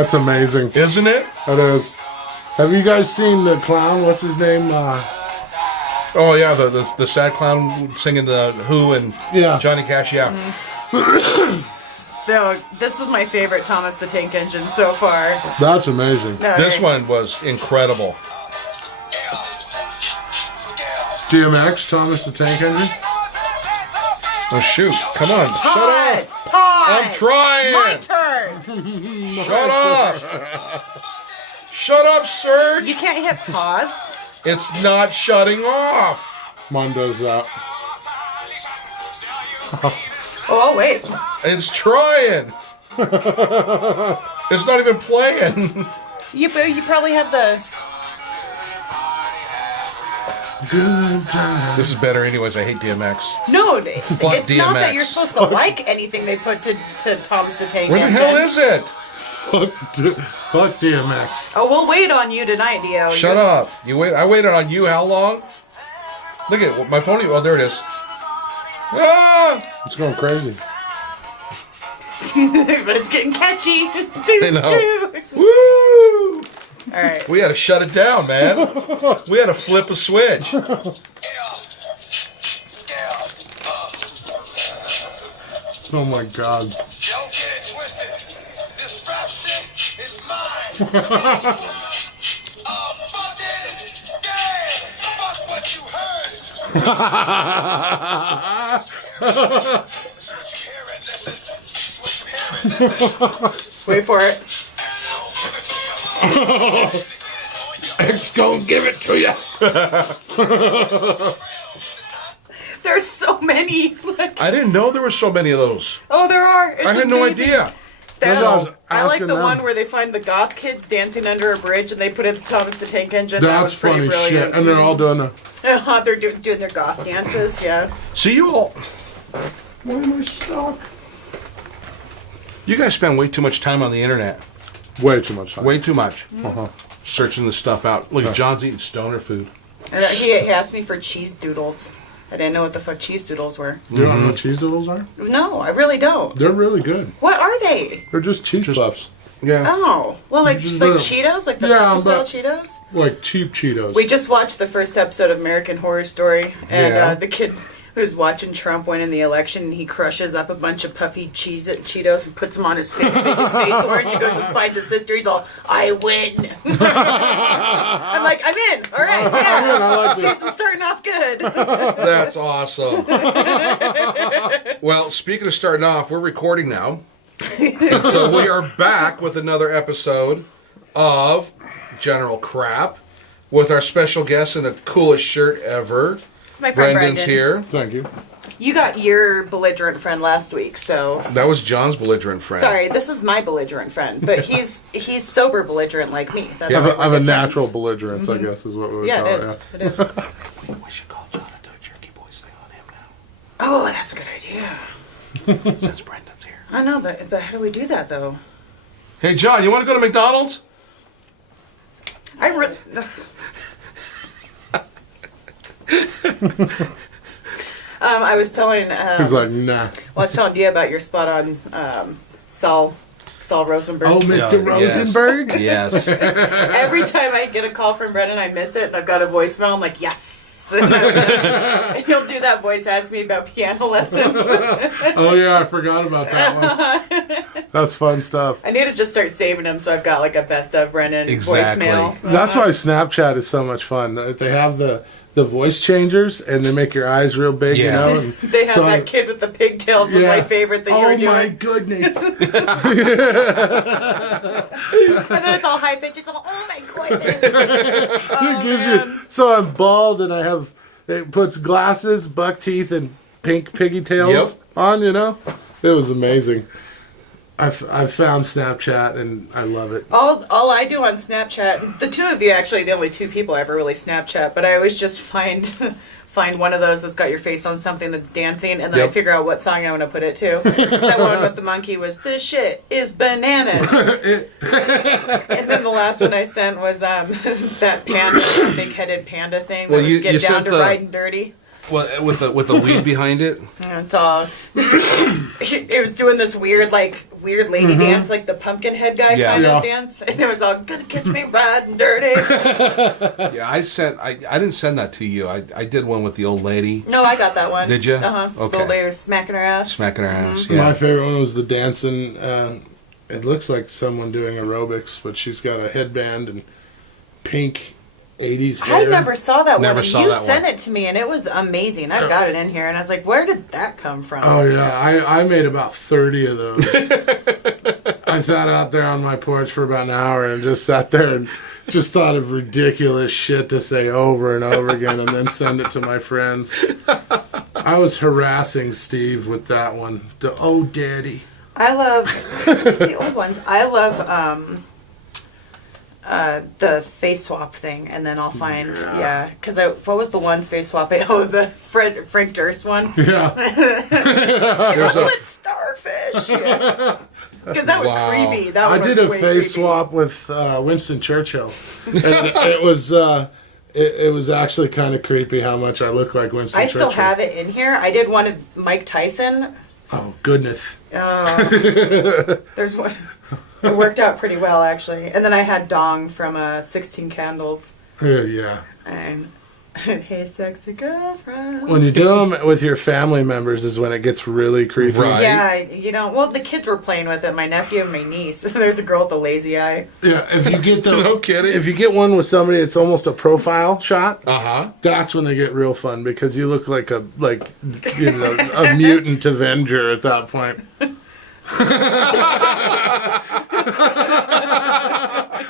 That's amazing. Isn't it? That is. Have you guys seen the clown? What's his name? Oh, yeah, the sad clown singing the Who and Johnny Cash, yeah. No, this is my favorite Thomas the Tank Engine so far. That's amazing. No, This one was incredible. DMX, Thomas the Tank Engine. Oh, shoot. Come on. Shut up. Pause! I'm trying. My turn! Shut up. Shut up, Serge. You can't hit pause. It's not shutting off. Mine does that. Oh, wait. It's trying. It's not even playing. You probably have the... This is better anyways. I hate DMX. No, it's not DMX. that you're supposed to like anything they put to Thomas the Tank Where the Engine. hell is it? Fuck DMX. Oh, we'll wait on you tonight, Dio. Shut up. You wait. I waited on you how long? Look at my phone. Oh, there it is. Ah! It's going crazy. But it's getting catchy. I know. Woo! All right. We had to shut it down, man. We had to flip a switch. Oh my god. Don't get it twisted. This rap shit is mine. Fuck it. Yeah. Fuck what you heard. Listen what you hearing. Listen. Listen what you hearing. Listen. Wait for it. X gonna give it to you. There's so many. Look. I didn't know there were so many of those. Oh, there are. It's I had no amazing. idea. That's what I was I like asking the them. one where they find the goth kids dancing under a bridge and they put in the Thomas the Tank Engine. That That's was pretty funny brilliant. shit. And they're all doing the. They're doing their goth dances, yeah. See you all. Why am I stuck? You guys spend way too much time on the internet. Way too much time. Way too much. Uh-huh. Searching this stuff out. Look, John's eating stoner food. And he asked me for cheese doodles. I didn't know what the fuck cheese doodles were. You don't know what cheese doodles are? No, I really don't. They're really good. What are they? They're just cheese puffs. Yeah. Oh, well, like Just Cheetos, like the Yeah, style but- Cheetos. Like cheap Cheetos. We just watched the first episode of American Horror Story, and Yeah. the kid who's watching Trump win in the election, and he crushes up a bunch of puffy Cheetos and puts them on his face, make his face orange. He goes and finds his sister. He's all, "I win." I'm like, I'm in. All right, yeah. I like this. Season's starting off good. That's awesome. Well, speaking of starting off, we're recording now. And so we are back with another episode of General Crap with our special guest in the coolest shirt ever. My friend Brendan's Brendan. here. Thank you. You got your belligerent friend last week, so That was John's belligerent friend. sorry. This is my belligerent friend, but he's sober belligerent like me. That's I have why a, I we're have a good natural friends. belligerence, I guess, is what we would Yeah, call it it. is. It is. We should call John and do a Jerky Boys thing on him Oh, that's a good idea. now. Since Brendan's here. I know, but how do we do that though? Hey, John, you want to go to McDonald's? I was telling. He's like, nah. Well, I was telling you about your spot on Saul Rosenberg. Oh, Mr. Rosenberg? Yes. Every time I get a call from Brendan, I miss it, and I've got a voicemail. I'm like, yes. And he'll do that voice, ask me about piano lessons. Oh, yeah, I forgot about that one. That's fun stuff. I need to just start saving them so I've got like a best of Brendan Exactly. voicemail. That's why Snapchat is so much fun. They have the voice changers, and they make your eyes real big, you Yeah. know? And They have so that kid with the pigtails was yeah. my favorite that you Oh, were doing. my goodness. And then it's all high pitched. It's all, oh my goodness. It gives you, so I'm bald, and it puts glasses, buck teeth, and pink piggy tails Yep. on, you know? It was amazing. I've found Snapchat, and I love it. All I do on Snapchat, the two of you actually, the only two people I ever really Snapchat, but I always just find one of those that's got your face on something that's dancing, and then I Yep. figure out what song I want to put it to. Because that one with the monkey was, "This shit is bananas." And then the last one I sent was that panda, big-headed panda thing that Well, was you Get Down sent to the- Riding Dirty. with the weed behind it. It's all. It was doing this weird lady dance, like the pumpkin head guy kind of dance, and it was all gonna catch me riding dirty. Yeah, I didn't send that to you. I did one with the old lady. No, I got that one. Did you? Okay. Okay. The old lady was smacking her ass. Smacking her ass. My Yeah. favorite one was the dancing. It looks like someone doing aerobics, but she's got a headband and pink 80s hair. I never saw that Never one. saw And you that sent one. it to me, and it was amazing. I got it in here, and I was like, "Where did that come from?" Oh yeah, I made about 30 of those. I sat out there on my porch for about an hour and just sat there and just thought of ridiculous shit to say over and over again and then send it to my friends. I was harassing Steve with that one. The oh daddy. I love the old ones. I love the face swap thing, and then I'll find because what was the one face swap? The Frank Durst one. Yeah. She went starfish. Because that was creepy. That I was did a way face creepy. swap with Winston Churchill. And it was actually kind of creepy how much I look like Winston I Churchill. still have it in here. I did one of Mike Tyson. Oh goodness. There's one. It worked out pretty well, actually. And then I had Dong from 16 Candles. Yeah. And hey, sexy girlfriend. When you do them with your family members is when it gets really creepy. Right. Yeah, well, the kids were playing with it. My nephew and my niece. There's a girl with a lazy eye. Yeah, if you get No kidding. If you get one with somebody, it's almost a profile shot. Uh-huh. That's when they get real fun because you look like a mutant Avenger at that point.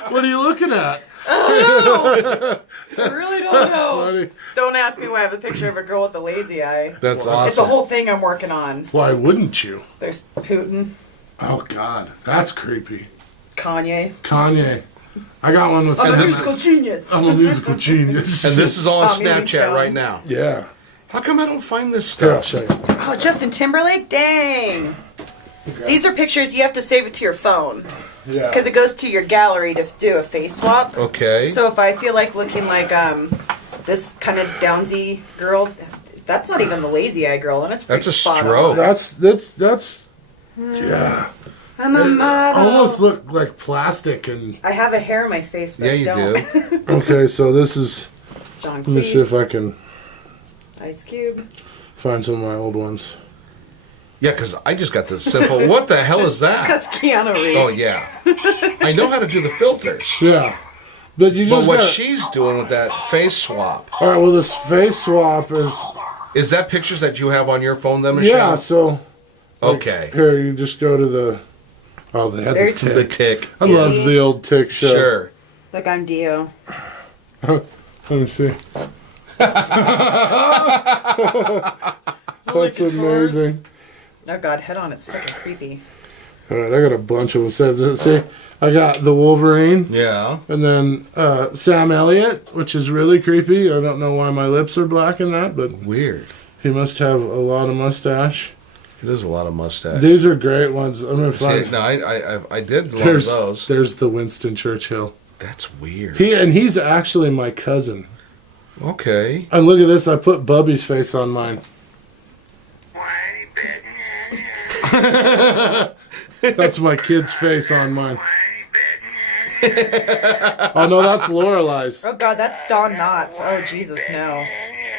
What are you looking at? I really don't know. Funny. Don't ask me why I have a picture of a girl with a lazy eye. That's It's a awesome. whole thing I'm working on. Why wouldn't you? There's Putin, Oh God, that's creepy. Kanye. Kanye. I got one with. I'm a Sam- musical genius. I'm a musical genius. And this is all on Tommy Lee Snapchat Jones. right now. Yeah. How come I don't find this Here, I'll stuff? show you. Oh, Justin Timberlake? Dang. These are pictures you have to save it to your phone Yeah. because it goes to your gallery to do a face swap. Okay. So if I feel like looking like this kind of downsy girl, that's not even the lazy eye girl, and it's pretty That's a spot stroke. on. That's. Yeah. I'm a model. Almost look like plastic and. I have a hair in my face, but Yeah, I you don't. do. Okay, so this is. John Let me see if I Cleese, can Ice Cube. find some of my old ones. Yeah, because I just got this simple. What the hell is that? That's Keanu Reeves. Oh, yeah. I know how to do the filters. Yeah. But you But just what gotta- she's doing with that face swap, All right, well, this face swap is. is that pictures that you have on your phone then, Michelle? Yeah, so. Okay. Here, you just go to the. Oh, they had the There's- The tick. tick. I love the old tick show. Sure. Look, I'm Dio. Let me see. That's amazing. Oh God, head on, it's fucking creepy. All right, I got a bunch of them. So, see, I got the Wolverine, Yeah. and then Sam Elliott, which is really creepy. I don't know why my lips are black in that, but Weird. he must have a lot of mustache. It is a lot of mustache. These are great ones. I'm gonna See, find. no, I did love There's those. there's the Winston Churchill. That's weird. He's actually my cousin. Okay. And look at this. I put Bubby's face on mine. Whiny bit, That's my kid's face on mine. whiny bit. Oh no, that's Lorelai's. Oh God, that's Don Knotts. Oh Jesus, no.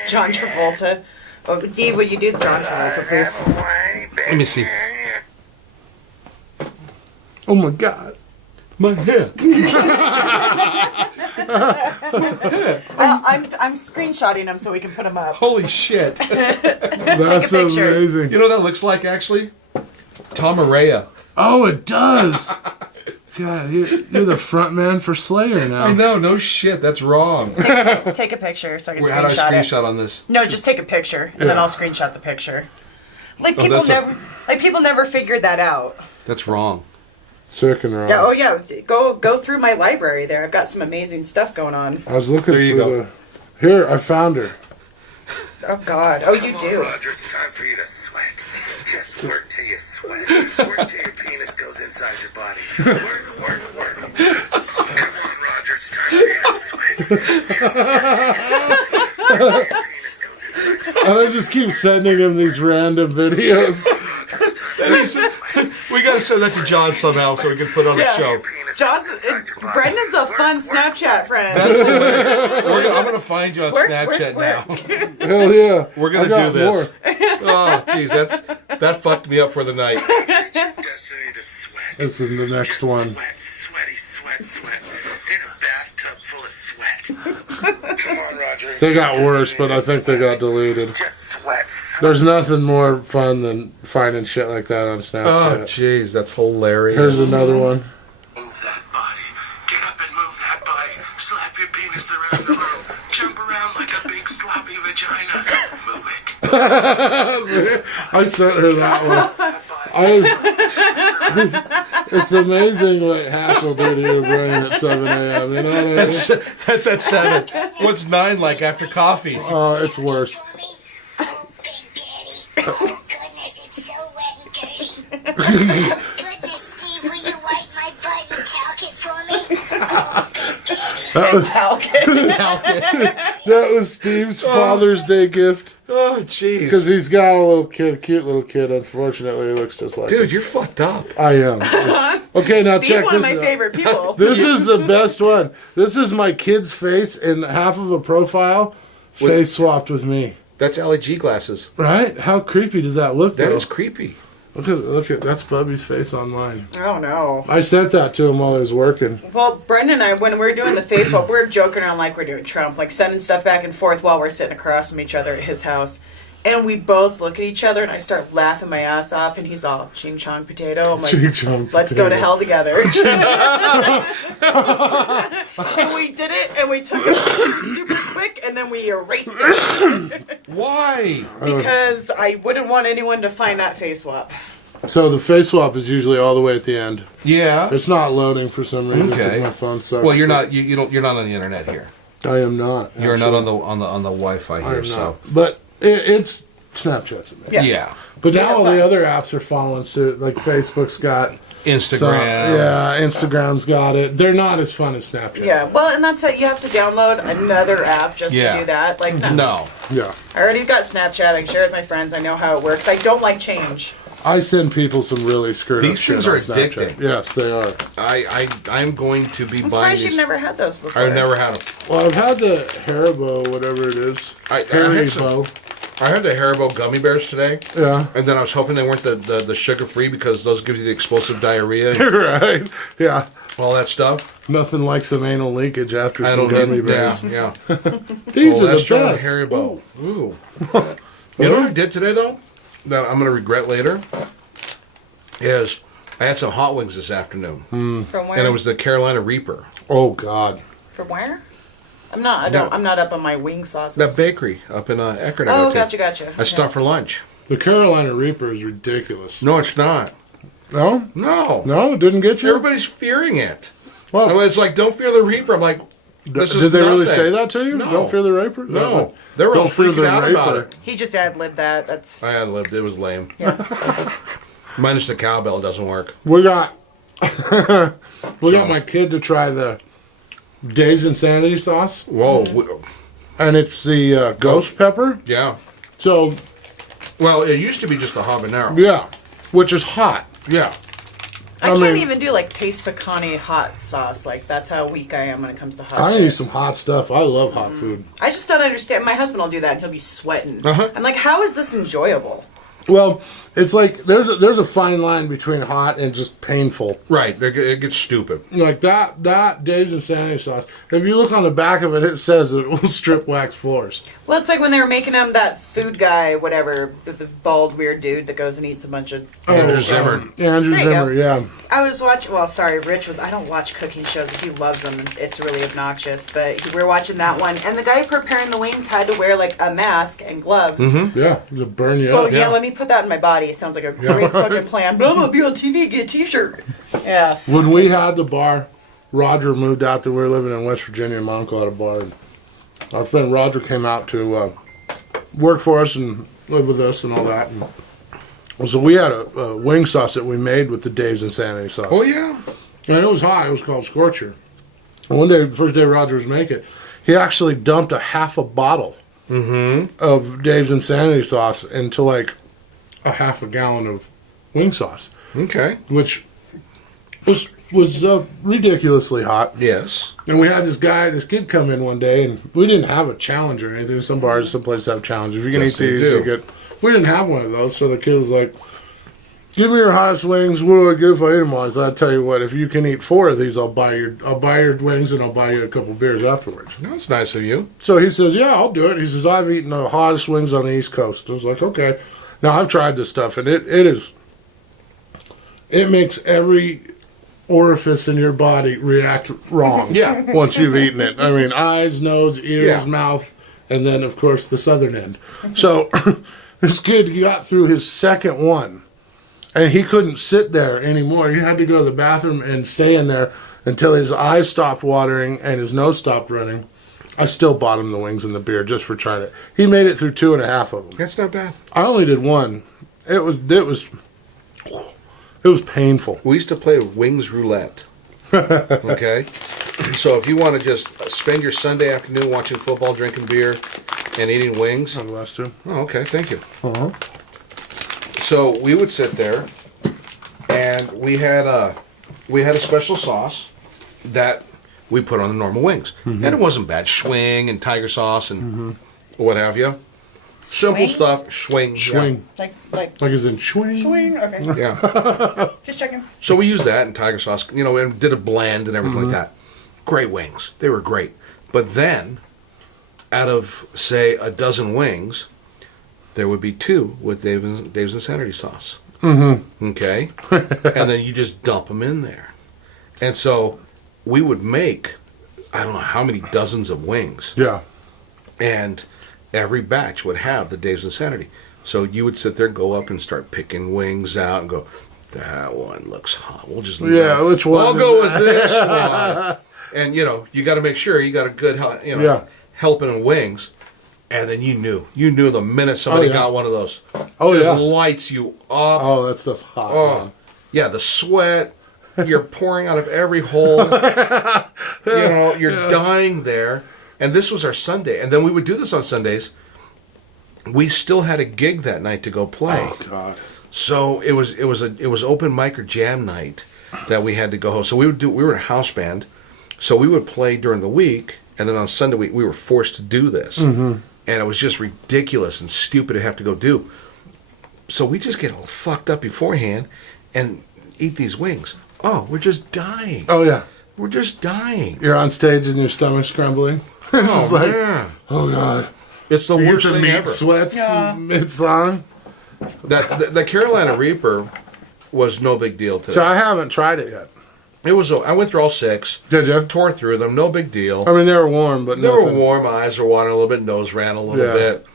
John Travolta. Oh, Dee, would you do John Travolta, please? Whiny bit. Let me see. Oh my God, my hair. I'm screenshotting them so we can put them up. Holy shit. That's picture. amazing. You know what that looks like, actually? Tom Araya. Oh, it does. God, you're the front man for Slayer now. I know, no shit. That's wrong. Take a picture so I can How do I screenshot it. screenshot on this? No, just take a picture and then I'll screenshot the picture. Like people never figured that out. That's wrong. Chicken wrong. Yeah. Oh yeah. Go through my library there. I've got some amazing stuff going on. I was looking There you for go. the. Here, I found her. Oh God. Oh, you Come on, do. Roger, it's time for you to sweat. Just work till you sweat. Work till your penis goes inside your body. Work. Come on, Roger, it's time for you to sweat. Just work till you sweat. Work till your penis goes inside And I just keep sending him these random videos. We got to send that to John somehow so we can put it on the Yeah. show. Brendan's a fun Snapchat friend. That's hilarious. I'm going to find you on Work, Snapchat work, now. Hell yeah. We're I going to got do this. Oh, jeez, that fucked me up for the night. Destiny to sweat. This is the next Just one. sweat. In a bathtub full of sweat. Come on, Roger. They got worse, but I think they got deleted. Just sweat. There's nothing more fun than finding shit like that on Oh, Snapchat. jeez, that's hilarious. Here's another one. Move that body. Get up and move that body. Slap your penis around the room. Jump around like a big sloppy vagina. Move it. I sent her that one. It's amazing what hash will do to your brain at 7 a.m. You know what I mean? That's at 7. What's 9 like after coffee? Oh, it's worse. Oh, Big Daddy. Oh, goodness, it's so wet and dirty. Goodness, Steve, will you wipe my butt and talc it for me? Oh, Big Daddy. That was Steve's Father's Day gift. Oh, Because jeez. he's got a little kid, cute little kid. Unfortunately, he looks just like him. Dude, you're fucked up. I am. Okay, now He's check one of this my out. favorite people. This is the best one. This is my kid's face in half of a profile, face swapped with me. That's LG glasses. Right? How creepy does that look? That though? is creepy. Look at that's Bubby's face on mine. Oh no. I sent that to him while he was working. Well, Brendan and I, when we were doing the face swap, we were joking around like we're doing Trump, like sending stuff back and forth while we're sitting across from each other at his house. And we both look at each other, and I start laughing my ass off, and he's all ching chong potato. I'm like, Ching chong let's go to potato. hell together. And we did it, and we took a picture super quick, and then we erased it Why? because I wouldn't want anyone to find that face swap. So the face swap is usually all the way at the end. Yeah. It's not loading for some reason because Okay. my phone sucks. Well, you're not. You're not on the internet here. I am not. You're not actually. on the Wi-Fi I here. am So not. But it's Snapchat's amazing. yeah. But now Yeah, all fine. the other apps are following suit. Like Facebook's got Instagram. some- yeah, Instagram's got it. They're not as fun as Snapchat. Yeah, well, and that's it. You have to download another app just Yeah. to do that. Like, no. No. Yeah. I already got Snapchat. I can share it with my friends. I know how it works. I don't like change. I send people some really screwed up These things shit are on Snapchat. addicting. Yes, they are. I'm going to be I'm buying surprised these. you've never had those before. I've never had them. Well, I've had the Haribo, whatever it is. I had Haribo. I had the Haribo gummy bears today, Yeah. and then I was hoping they weren't the sugar free because those give you the explosive diarrhea and Right. Yeah. all that stuff. Nothing like some anal leakage after I some don't gummy need. Yeah, bears. yeah. These Oh, are the that's John best. Haribo. Ooh. You know what I did today though? That I'm going to regret later. Is I had some hot wings this afternoon, From where? and it was the Carolina Reaper. Oh God. From where? I'm not. I'm not up on my wing sauces. That bakery up in Eckerd. I Oh, go to. gotcha. I stopped for lunch. The Carolina Reaper is ridiculous. No, it's not. No? No. No? Didn't get you? Everybody's fearing it. Well, And it's like, don't fear the Reaper. I'm like, this is did they really nothing. say that to you? No. Don't fear the Reaper? No. They were all freaking out about it. He just ad-libbed that. That's. I had lived. It was lame. Minus the cowbell, it doesn't work. We got my kid to try the Dave's Insanity sauce, Whoa. and it's the ghost pepper. Yeah. So, Well, it used to be just the habanero. yeah, which is hot. Yeah. I I can't mean- even do like paste pecani hot sauce. Like that's how weak I am when it comes to hot. I shit. need some hot stuff. I love hot food. I just don't understand. My husband will do that, and he'll be sweating. Uh-huh. I'm like, how is this enjoyable? Well, it's like there's a fine line between hot and just painful. Right. It gets stupid. Like that Dave's Insanity sauce. If you look on the back of it, it says that it will strip wax floors. Well, it's like when they were making him that food guy, whatever, the bald weird dude that goes and eats a bunch of. Andrew Zimmer. Andrew There you Zimmer, yeah. I was watching. Well, sorry, Rich was. I don't watch cooking shows. He loves them. And it's really obnoxious. But we were watching that one, and the guy preparing the wings had to wear like a mask and gloves. Yeah, it'll burn you Well, up. yeah, let me put that in my body. It sounds like a great fucking plan. But I'm gonna be on TV, get a T-shirt. Yeah. When we had the bar, Roger moved out there. We were living in West Virginia, and my uncle had a bar. And our friend Roger came out to work for us and live with us and all that. And so we had a wing sauce that we made with the Dave's Insanity sauce. Oh, yeah. And it was hot. It was called Scorcher. And one day, the first day Roger was making it, he actually dumped a half a bottle of Dave's Insanity sauce into like a half a gallon of wing sauce, Okay. which was ridiculously hot. Yes. And we had this kid come in one day, and we didn't have a challenge or anything. Some bars, some places have challenges. If you can Yes, eat they these, do. you get. We didn't have one of those, so the kid was like, "Give me your hottest wings. What do I get if I eat them all?" I said, "I'll tell you what. If you can eat 4 of these, I'll buy your wings, and I'll buy you a couple beers afterwards." That's nice of you. So he says, "Yeah, I'll do it." He says, "I've eaten the hottest wings on the East Coast." I was like, "Okay." Now I've tried this stuff, and it makes every orifice in your body react wrong. Yeah. Once you've eaten it, I mean, eyes, nose, ears, Yeah. mouth, and then of course the southern end. So this kid got through his second one, and he couldn't sit there anymore. He had to go to the bathroom and stay in there until his eyes stopped watering and his nose stopped running. I still bought him the wings and the beer just for trying it. He made it through 2.5 of them. That's not bad. I only did one. It was painful. We used to play wings roulette. Okay? So if you want to just spend your Sunday afternoon watching football, drinking beer, and eating wings. On the last two. Oh, okay. Thank you. Uh-huh. So we would sit there, and we had a special sauce that we put on the normal wings, and it wasn't bad. Schwing and tiger sauce and what have you. Simple Schwing? stuff. Schwing. Swing. Like Like as in swing. swing. Okay, Yeah. Yeah. just checking. So we used that and tiger sauce, and did a blend and everything like that. Great wings. They were great. But then, out of, say, a dozen wings, there would be 2 with Dave's Insanity sauce. Mm-hmm. Okay? And then you just dump them in there. And so we would make, I don't know how many dozens of wings. Yeah. And every batch would have the Dave's Insanity. So you would sit there, go up and start picking wings out and go, that one looks hot. We'll just leave Yeah, that. which one I'll is go with that? this one. And, you got to make sure you got a good, Yeah. helping of wings. And then you knew the minute somebody yeah. got one of those. Oh, just yeah. lights you up. Oh, that stuff's hot. Oh, Man. yeah, the sweat. You're pouring out of every hole. You're dying there. And this was our Sunday. And then we would do this on Sundays. We still had a gig that night to go play. Oh God. So it was open mic or jam night that we had to go home. So we were a house band. So we would play during the week, and then on Sunday we were forced to do this. Mm-hmm. And it was just ridiculous and stupid to have to go do. So we just get all fucked up beforehand and eat these wings. Oh, we're just dying. Oh yeah. We're just dying. You're on stage and your stomach's crumbling. It's Oh, just like, man. oh God. It's the You get worst the thing meat ever. sweats Yeah. mid-song. The Carolina Reaper was no big deal today. So I haven't tried it yet. I went through all 6. Did you? Tore through them. No big deal. I mean, they were warm, but They were nothing. warm. Eyes were watering a little bit. Nose ran a little Yeah. bit.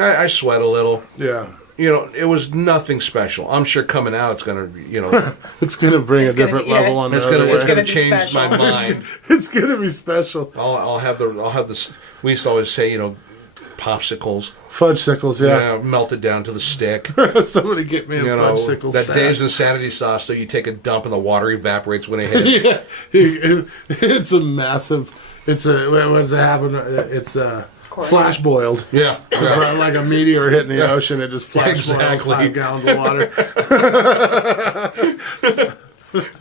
I sweat a little. Yeah. It was nothing special. I'm sure coming out, it's gonna, It's gonna bring It's a gonna different be- level yeah. on the it's other gonna way. it's gonna be change my special. mind. It's gonna be special. I'll have this. We used to always say, popsicles. Fudgesicles, yeah. Melted down to the stick. Somebody get me a fudgesicle That sack. Dave's Insanity sauce. So you take a dump and the water evaporates when it hits. Yeah, it's a massive. It's a what does it happen? It's a Corn. flash boiled. Yeah. Yeah. Like a meteor hitting the ocean, it just flash Exactly. boils 5 gallons of water.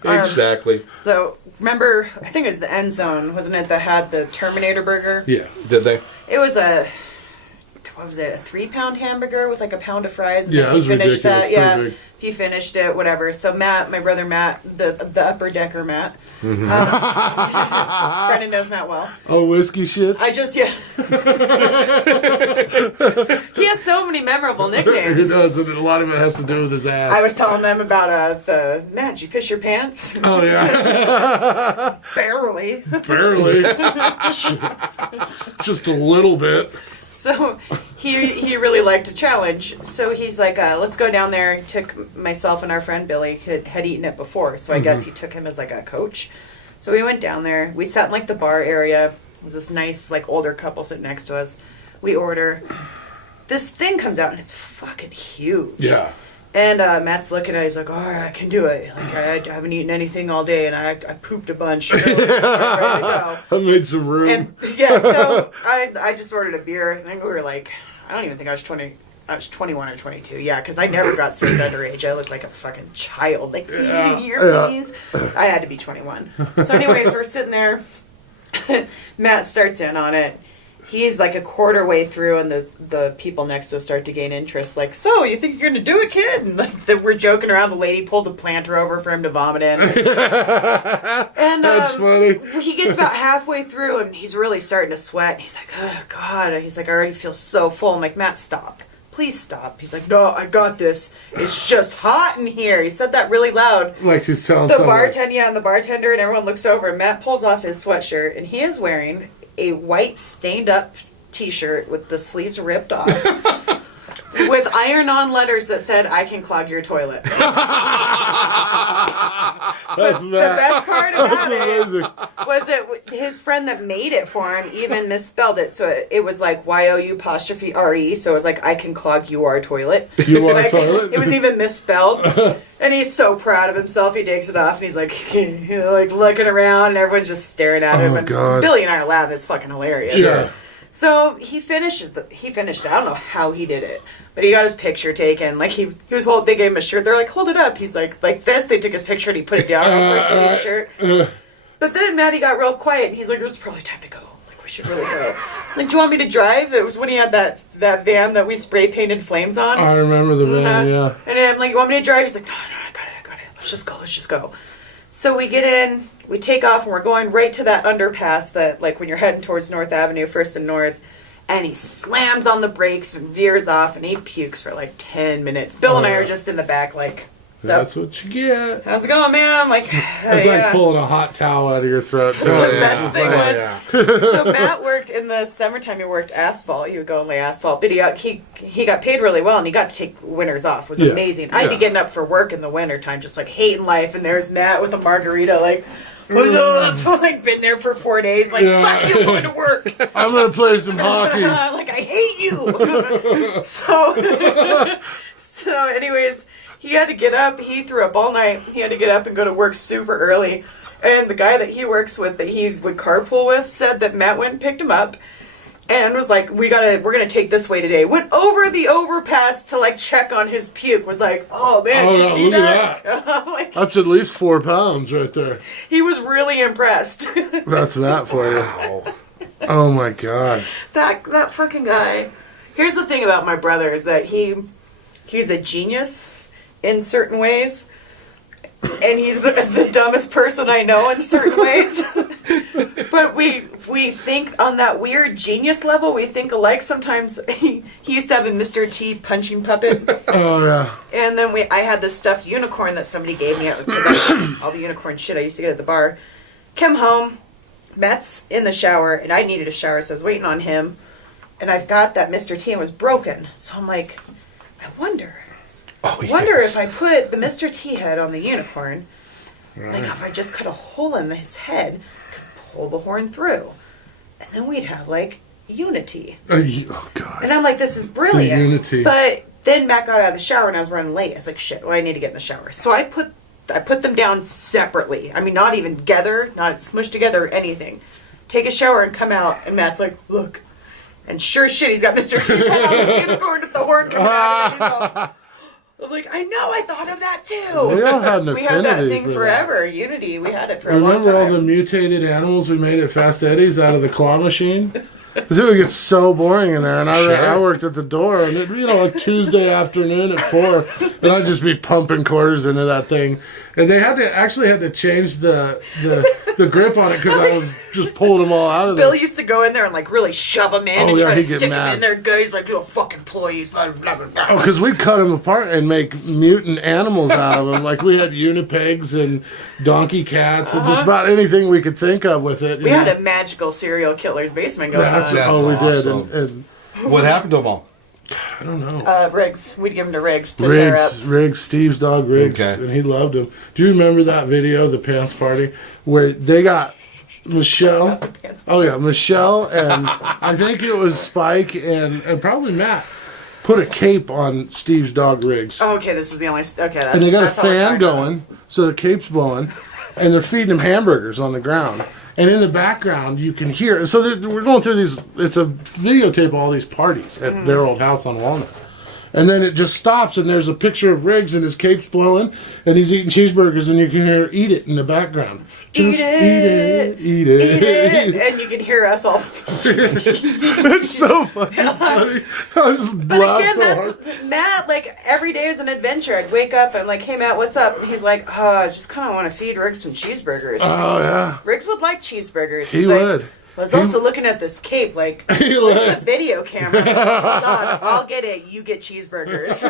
Exactly. So remember, I think it was the End Zone, wasn't it? That had the Terminator burger. Yeah, Did they? It was a 3-pound hamburger with like a pound of fries. And Yeah, if it you was finished ridiculous, that, yeah, pretty big. if you finished it, whatever. So Matt, my brother Matt, the upper decker Matt, Mm-hmm. Brendan knows Matt well. oh whiskey shits. He has so many memorable He nicknames. does, and a lot of it has to do with his ass. I was telling them about Matt, did you piss your pants? Oh yeah, Barely. barely. Just a little bit. So he really liked a challenge. So he's like, let's go down there. He took myself and our friend Billy had eaten it before. So I guess he took him as like a coach. So we went down there. We sat in like the bar area. It was this nice like older couple sitting next to us. We order. This thing comes out and it's fucking huge. Yeah. And Matt's looking at it, he's like, all right, I can do it. Like, I haven't eaten anything all day, and I pooped a bunch. Ready to go. I made some room. And yeah, so I just ordered a beer. I think we were like, I don't even think I was 20. I was 21 or 22. Yeah, because I never got served underage. I looked like a fucking child. Like, can you get a beer, please? I had to be 21. So anyways, we're sitting there. Matt starts in on it. He's like a quarter way through, and the people next to us start to gain interest. Like, so you think you're gonna do it, kid? And like we're joking around. The lady pulled the planter over for him to vomit in. And That's funny. He gets about halfway through, and he's really starting to sweat. And he's like, oh God. And he's like, I already feel so full. I'm like, Matt, stop. Please stop. He's like, no, I got this. It's just hot in here. He said that really loud. Like he's telling The someone. and the bartender, and everyone looks over, and Matt pulls off his sweatshirt, and he is wearing a white stained up t-shirt with the sleeves ripped off with iron-on letters that said, I can clog your toilet. That's The Matt. best part about That's amazing. it was that his friend that made it for him even misspelled it. So it was like YOU''RE. So it was like, I can clog your toilet. You are Like, toilet? It was even misspelled. And he's so proud of himself. He takes it off and he's like, like looking around, and everyone's just staring at him. Oh, And God. Billy and I laugh. It's fucking hilarious. Sure. So he finished it. I don't know how he did it, but he got his picture taken. Like he was holding. They gave him a shirt. They're like, hold it up. He's like this. They took his picture and he put it down real quick in his shirt. But then Maddie got real quiet. And he's like, it was probably time to go. Like we should really go. Like, do you want me to drive? It was when he had that van that we spray painted flames on. I remember the van, yeah. And I'm like, you want me to drive? He's like, no, I got it. Let's just go. So we get in, we take off, and we're going right to that underpass that, like, when you're heading towards North Avenue, First and North, and he slams on the brakes and veers off, and he pukes for, like, 10 minutes. Bill and I are just in the back, like, so, That's what you get. how's it going, man? I'm like, It's yeah. like pulling a hot towel out of your throat. Too. The yeah. best thing Oh, was, yeah. so Matt worked in the summertime. He worked asphalt. He would go and lay asphalt, but he got paid really well, and he got to take winters off. It was Yeah. amazing. I'd be getting up for work in the wintertime, just like hating life, and there's Matt with a margarita, like, what's up? Like, been there for 4 days, like, Yeah. fuck you, going to work. I'm going to play some hockey. Like, I hate you. So anyways, he had to get up. He threw up all night. He had to get up and go to work super early. And the guy that he works with, that he would carpool with, said that Matt went and picked him up and was like, we're gonna take this way today. Went over the overpass to like check on his puke. Was like, oh man, Oh, did you yeah, see look that? at Like, That's at least 4 pounds right there. he was really impressed. That's that for you. Wow. Oh my God. that fucking guy. Here's the thing about my brother is that he's a genius in certain ways, and he's the dumbest person I know in certain ways. But we think on that weird genius level, we think alike. Sometimes he used to have a Mr. T punching puppet, Oh yeah. and then I had this stuffed unicorn that somebody gave me because all the unicorn shit I used to get at the bar. Come home, Matt's in the shower, and I needed a shower, so I was waiting on him. And I've got that Mr. T and it was broken, so I'm like, I wonder if I put the Mr. T head on the unicorn, like if I just cut a hole in his head, could pull the horn through, and then we'd have like unity. Oh God. And I'm like, this is brilliant. The unity. But then Matt got out of the shower and I was running late. I was like, shit, well, I need to get in the shower. So I put them down separately. I mean, not even together, not smushed together or anything. Take a shower and come out, and Matt's like, look. And sure as shit, he's got Mr. T's head on this unicorn with the horn coming out. And he's all, I'm like, I know, I thought of that too. We all had an We had that affinity thing for forever. Unity, we had it for a long Remember all the time. mutated animals we made at Fast Eddie's out of the claw machine? Because it would get so boring in there. And I worked at the door, and it, like Tuesday afternoon at 4, and I'd just be pumping quarters into that thing. And they had to change the grip on it because I was just pulling them all out of there. Bill used to go in there and like really shove them in Oh, and yeah, try to he'd get stick them mad. in there. Guys like, you fucking employees. Blah, blah, blah, blah. Oh, because we'd cut them apart and make mutant animals out of them. Like we had unipigs and donkey cats and just about anything we could think of with it. We had a magical serial killer's basement going That's on. That's all we awesome. did. And What happened to them all? I don't know. Riggs. We'd give him to Riggs to tear up. Riggs, Steve's dog Riggs, Okay. and he loved him. Do you remember that video, the pants party, where they got Michelle? Oh yeah, Michelle and I think it was Spike and probably Matt put a cape on Steve's dog Riggs. Oh, okay, this is the only. Okay, that's, And they got a that's all we're fan talking about. going, so the cape's blowing, and they're feeding him hamburgers on the ground. And in the background, you can hear. So we're going through these. It's a videotape of all these parties at their old house on Walnut. And then it just stops, and there's a picture of Riggs, and his cape's blowing, and he's eating cheeseburgers, and you can hear "Eat It" in the background. Just eat it, eat it, Eat it, and you can hear us all. It's so fucking funny. I just But laughed again, so hard. that's Matt. Like every day is an adventure. I'd wake up and like, "Hey Matt, what's up?" And he's like, "Oh, I just kind of want to feed Riggs some cheeseburgers." Oh yeah, Riggs would like cheeseburgers. he He's like, would. I was also looking at this cape, like, He where's would. the video camera? Hold on, I'll get it. You get cheeseburgers.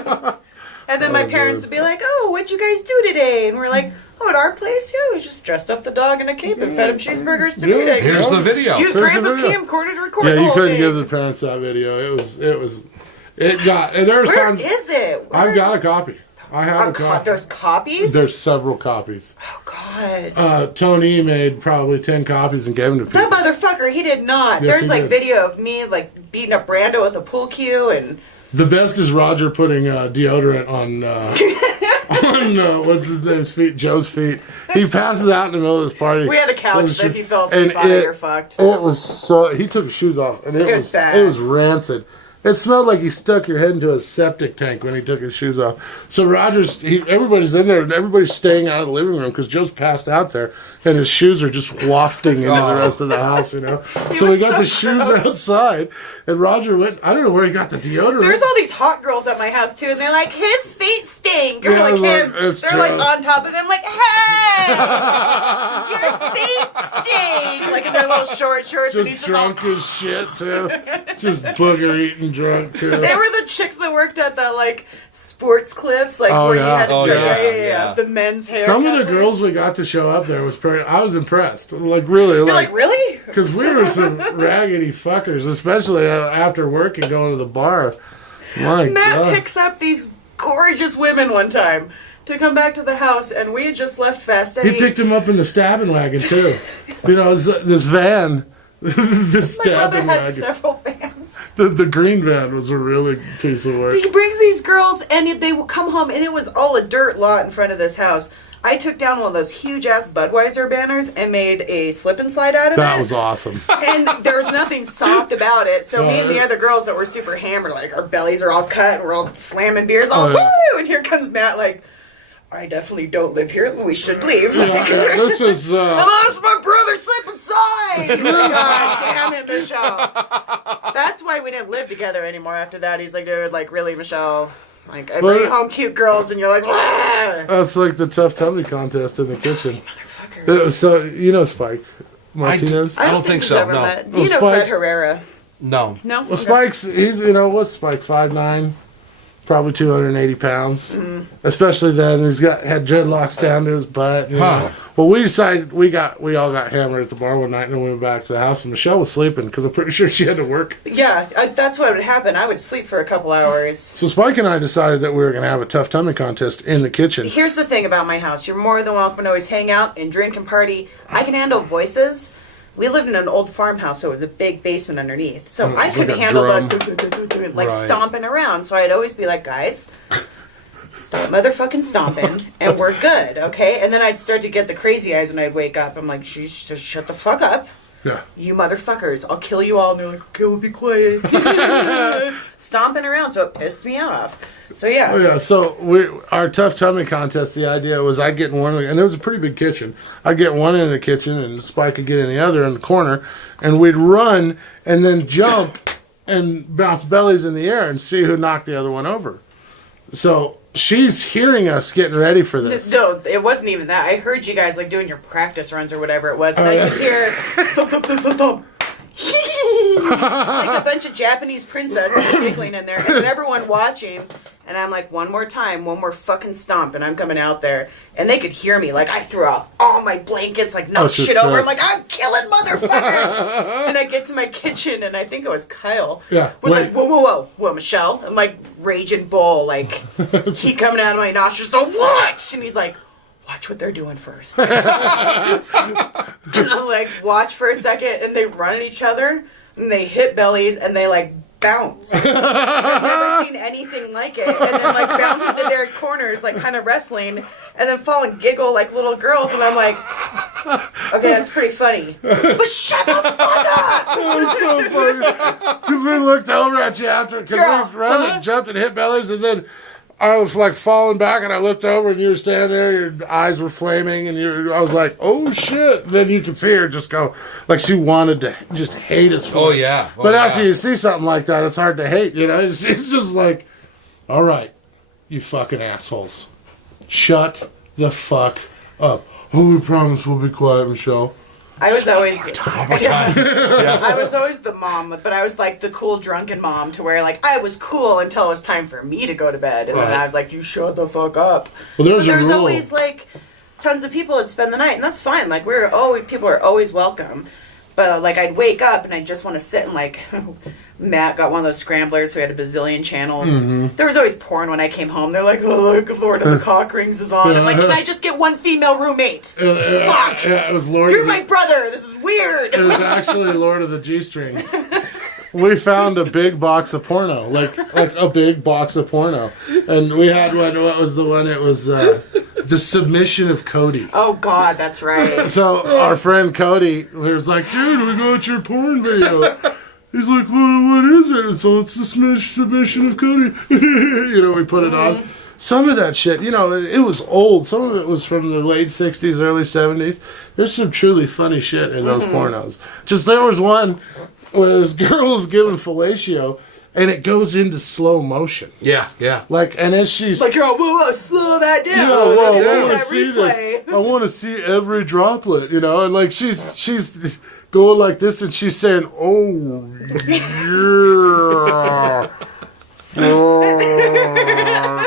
And then my parents would be like, "Oh, what'd you guys do today?" And we're like, "Oh, at our place, yeah, we just dressed up the dog in a cape and fed him cheeseburgers to Yeah, eat. Here's the video. Use Here's the Grandpa's video. camcorder to record Yeah, the you whole couldn't thing. give the parents that video. It got. And there's Where times is it? I've got a copy. I have a copy. There's copies? There's several copies. Oh, God. Tony made probably 10 copies and gave them to people. That motherfucker, he did not. Yes, There's he like did. video of me like beating up Brando with a pool cue and The best is Roger putting deodorant on what's his name's feet, Joe's feet. He passes out in the middle of this party. we had a It couch was that if just- you fell asleep and on it, you're fucked. It was so. He took his shoes off, and it was was bad. It was rancid. It smelled like he stuck your head into a septic tank when he took his shoes off. So everybody's in there, and everybody's staying out of the living room because Joe's passed out there, and his shoes are just wafting into the rest of the house, you know. So we was got so the shoes gross. outside, and Roger went. I don't know where he got the deodorant. There's all these hot girls at my house too, and they're like, "His feet stink." Or Yeah, like like, him. it's They're like Joe. on top of him, like, "Hey, your feet stink!" Like in their little short shorts, and he's just just all. drunk as shit too. Just booger eating drunk too. They were the chicks that worked at the like sports clips, like Oh, where yeah. you had to Oh, do yeah. the men's hair. Some of the girls we got to show up there was pretty. I was impressed. Like really, You're like, really? because we were some raggedy fuckers, especially after work and going to the bar. My Matt God. picks up these gorgeous women one time to come back to the house, and we had just left Fast He Eddie's. picked him up in the stabbing wagon too. You know, this van, this My brother stabbing had wagon. several vans. The green van was a really piece of work. He brings these girls, and they will come home, and it was all a dirt lot in front of this house. I took down one of those huge ass Budweiser banners and made a slip and slide out of it. That was awesome. And there was nothing soft about it. So me and the other girls that were super hammered, like our bellies are all cut and we're all slamming beers, all Oh, yeah. woo! And here comes Matt, like, I definitely don't live here. We should leave. Yeah, this is. Hello, it's my brother. Slip inside. God damn it, Michelle. That's why we didn't live together anymore. After that, he's like, dude, like really, Michelle. Like I bring Well- home cute girls, and you're like, "Wah!" That's like the tough tummy contest in the kitchen. Motherfuckers. So you know Spike Martinez. I don't think he's so, ever no. met. Well, You know Spike- Fred Herrera. No. No. Well, Spike's he's what's Spike 5'9", probably 280 pounds. Mm-hmm. Especially then, he's had dreadlocks down to his butt. You Huh. know. Well, we decided we all got hammered at the bar one night, and then we went back to the house, and Michelle was sleeping because I'm pretty sure she had to work. Yeah, that's what would happen. I would sleep for a couple hours. So Spike and I decided that we were going to have a tough tummy contest in the kitchen. Here's the thing about my house. You're more than welcome to always hang out and drink and party. I can handle voices. We lived in an old farmhouse, so it was a big basement underneath. So Oh, I it's couldn't like a handle drum. the like Right. stomping around. So I'd always be like, guys, stop motherfucking stomping, and we're good, okay? And then I'd start to get the crazy eyes when I'd wake up. I'm like, shut the fuck up. Yeah. You motherfuckers, I'll kill you all. And they're like, okay, we'll be quiet. Stomping around, so it pissed me off. So yeah. Oh yeah, so our tough tummy contest. The idea was I'd get in one, and it was a pretty big kitchen. I'd get one in the kitchen, and Spike could get in the other in the corner, and we'd run and then jump and bounce bellies in the air and see who knocked the other one over. So she's hearing us getting ready for this. No, it wasn't even that. I heard you guys like doing your practice runs or whatever it was, and Oh, I yeah. could hear thump, thump, thump, thump, thump. Like a bunch of Japanese princesses giggling in there, and then everyone watching. And I'm like, one more time, one more fucking stomp, and I'm coming out there, and they could hear me. Like I threw off all my blankets, like knocked she's shit over. I'm pissed. like, I'm killing motherfuckers. And I get to my kitchen, and I think it was Kyle. Yeah, Was wait. like, whoa, Michelle. I'm like raging bull, like he coming out of my nostrils. So watch, and he's like, watch what they're doing first. And I'm like, watch for a second, and they run at each other, and they hit bellies, and they like bounce. I've never seen anything like it. And then like bounce into their corners, like kind of wrestling, and then fall and giggle like little girls. And I'm like, okay, that's pretty funny. But shut the fuck up! It was so funny because we looked over at you after because Yeah. we ran and jumped and hit bellies, and then I was like falling back, and I looked over, and you were standing there. Your eyes were flaming, and I was like, "Oh shit!" And then you could see her just go like she wanted to just hate us. For Oh it. yeah. Oh, But after yeah. you see something like that, it's hard to hate. You know, it's just like, all right, you fucking assholes, shut the fuck up. Oh, we promise we'll be quiet, Michelle. I was always Yeah. I was always the mom, but I was like the cool drunken mom to where like I was cool until it was time for me to go to bed, and then Right. I was like, "You shut the fuck up." Well, there's But a there was rule. always like tons of people that spend the night, and that's fine. Like people are always welcome. But like I'd wake up and I just want to sit and like Matt got one of those scramblers, so he had a bazillion channels. Mm-hmm. There was always porn when I came home. They're like, "Oh, look, Lord of the Cock Rings is on." I'm like, "Can I just get one female roommate?" Fuck! Yeah, it was Lord. You're of the- my brother. This is weird. It was actually Lord of the G-strings. We found a big box of porno, like a big box of porno, and we had one. What was the one? It was the submission of Cody. Oh God, that's right. So our friend Cody was like, "Dude, we got your porn video." He's like, what is it? So it's the submission of Cody. You know, we put it on. Some of that shit, you know, it was old. Some of it was from the late 60s, early 70s. There's some truly funny shit in those pornos. Just there was one where this girl was giving fellatio, and it goes into slow motion. Yeah. Yeah. Like, and as she's... Like, yo, whoa, slow that down. Whoa, whoa, Let's I do want to that see replay. this. I want to see every droplet, you know. And like she's going like this, and she's saying, "Oh yeah, fuck me."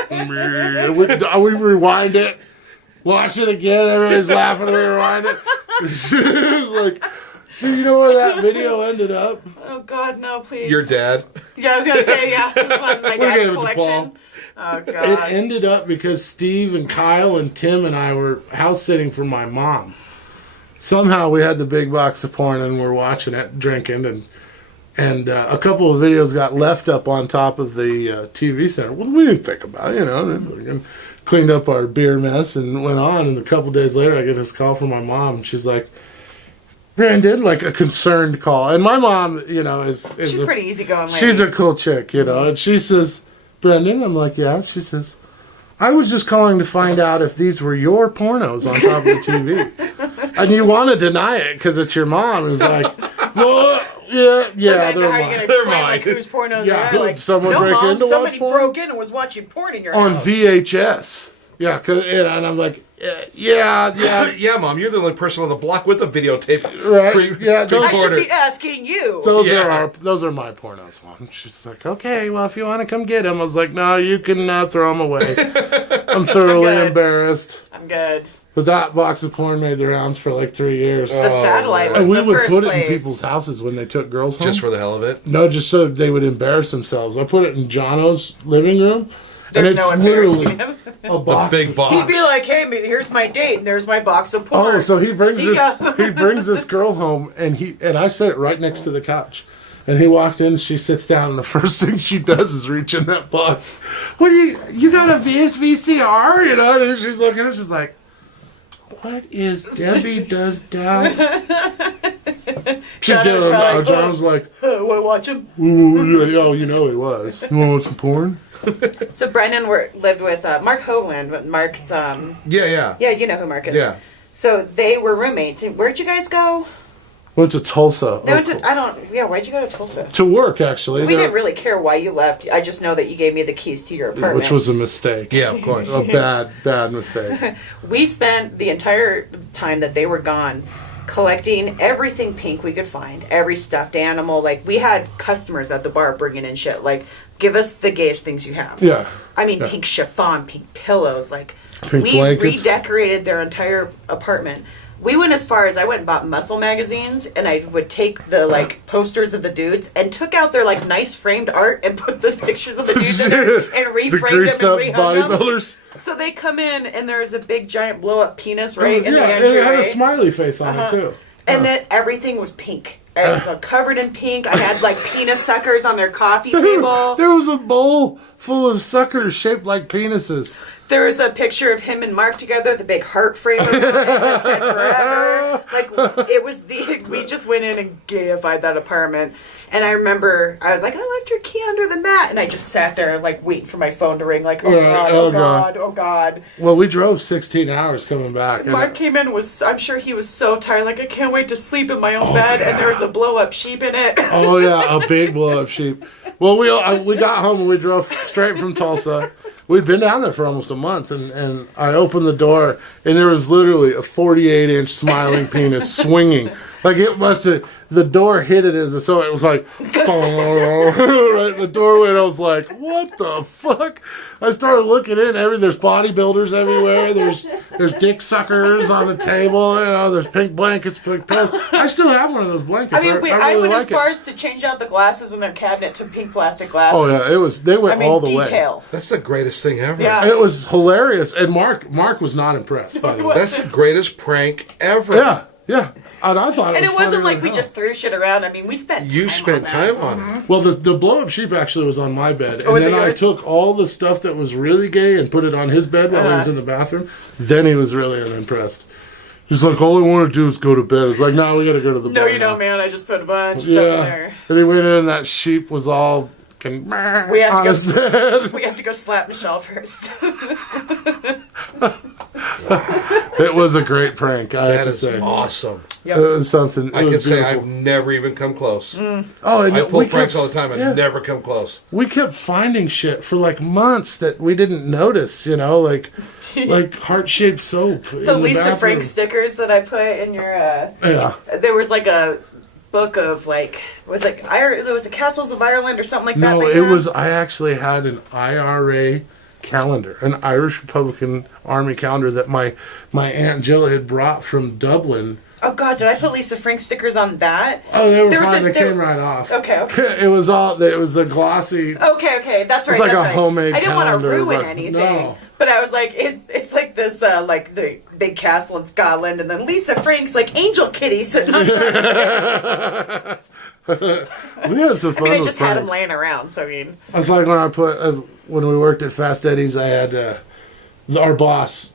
And we rewind it, watch it again. Everybody's laughing. We rewind it. It was like, do you know where that video ended up? Oh God, no, please. Your dad. Yeah, I was gonna say yeah. It was on my We'll give dad's it to collection. Paul. Oh It God. ended up because Steve and Kyle and Tim and I were house sitting for my mom. Somehow we had the big box of porn and we're watching it, drinking, and a couple of videos got left up on top of the TV center. Well, we didn't think about it, you know. And cleaned up our beer mess and went on. And a couple days later, I get this call from my mom. She's like, "Brandon," like a concerned call. And my mom, you know, is She's a, pretty easygoing. she's a cool chick, you know. And she says, "Brendan," I'm like, "Yeah." She says, "I was just calling to find out if these were your pornos on top of the TV." And you want to deny it because it's your mom. It's like, well, yeah, How they're are you mine. gonna They're explain like mine. whose pornos Yeah, are? Like, someone no, break Mom, in to watch somebody porn? broke in and was watching porn in your On house. VHS. Yeah, and I'm like, yeah. Yeah, Mom. You're the only person on the block with a videotape. Right. Yeah, those- I should recorder. be asking you. Those Yeah. those are my pornos, Mom. She's like, okay, well, if you want to come get them. I was like, no, you can throw them away. I'm thoroughly I'm good. embarrassed. I'm good. But that box of porn made the rounds for like 3 years. The satellite And was we the would first put it place. in people's houses when they took girls home. Just for the hell of it. No, just so they would embarrass themselves. I put it in Jono's living room, and There's it's no embarrassing literally him. a box. Big box. He'd be like, "Hey, here's my date, and there's my box of porn." Oh, so he brings See this ya. he brings this girl home, and I sit right next to the couch. And he walked in, she sits down, and the first thing she does is reach in that box. What do you got a VCR? You know, and she's looking, and she's like, what is Debbie does down? She's Jono's getting, probably like, John's like, Want to watch him? ooh, yeah, oh, you know he was. You want some porn? So Brendan lived with Mark Hoagland. But Mark's, Yeah. yeah, you know who Mark is. Yeah. So they were roommates. Where'd you guys go? Went to Tulsa. They went to, why'd you go to Tulsa? To work, actually. We There- didn't really care why you left. I just know that you gave me the keys to your apartment. which was a mistake. Yeah, of course. A bad mistake. We spent the entire time that they were gone collecting everything pink we could find, every stuffed animal. Like, we had customers at the bar bringing in shit. Like, give us the gayest things you have. Yeah. I mean, Yeah. pink chiffon, pink pillows. Like, Pink we blankets. redecorated their entire apartment. We went as far as I went and bought muscle magazines, and I would take the like posters of the dudes and took out their like nice framed art and put the pictures of the dudes in there and The reframed greased them up and rehung them. bodybuilders. So they come in and there's a big giant blow up penis right in the yeah, and it had entryway. a smiley face on it too. And then everything was pink. It was covered in pink. I had like penis suckers on their coffee table. There was a bowl full of suckers shaped like penises. There was a picture of him and Mark together, the big heart frame of him that said forever. Like, it was we just went in and gayified that apartment. And I remember, I was like, I left your key under the mat. And I just sat there, like, waiting for my phone to ring, like, oh God, oh God, oh God. Well, we drove 16 hours coming back. Mark came in, I'm sure he was so tired, like, I can't wait to sleep in my own bed. Yeah. And there was a blow-up sheep in it. Oh, yeah, a big blow-up sheep. Well, we got home and we drove straight from Tulsa. We'd been down there for almost a month, and I opened the door, and there was literally a 48-inch smiling penis swinging. Like, it must have, the door hit it so it was like, right in the doorway, and I was like, what the fuck? I started looking in, there's bodybuilders everywhere, there's dick suckers on the table, there's pink blankets, pink pillows. I still have one of those blankets. I mean, I really went like as far as to change out the glasses in their cabinet to pink plastic glasses. Oh yeah, they went all the detail. way. That's the greatest thing ever. Yeah. It was hilarious, and Mark was not impressed, by the way. That's the greatest prank ever. Yeah. And I thought it was And it wasn't like we hell. just threw shit around. I mean, we spent time You spent on time that. on it. Well, the blow-up sheep actually was on my bed. Oh, And was then it I yours? took all the stuff that was really gay and put it on his bed while he was in the bathroom. Then he was really unimpressed. He's like, all I want to do is go to bed. It's like, no, we got to go to the No, bar you now. don't, man. I just put a bunch of stuff in there. And he went in and that sheep was all fucking We have on to his go. bed. We have to go slap Michelle first. It was a great prank, I have That to is say. awesome. It was something. It I can was say beautiful. I've never even come close. Oh, and I pull we pranks kept- all the time and yeah. never come close. We kept finding shit for like months that we didn't notice, like heart-shaped soap. The Lisa Frank stickers that I put in your. Yeah. There was like a book of like there was the Castles of Ireland or something like that. No, they it had. was. I actually had an IRA calendar, an Irish Republican Army calendar that my Aunt Jill had brought from Dublin. Oh God, did I put Lisa Frank stickers on that? Oh, they were There was fine. a- They there- came right off. Okay. It was the glossy. Okay, that's right. like that's a right. homemade I didn't want to calendar, ruin but anything, no. but I was like, it's like this, like the big castle in Scotland, and then Lisa Frank's like angel kitty sitting on top. We had some I fun. mean, I with just had them pranks. laying around. So I mean, It's like when we worked at Fast Eddie's, I had our boss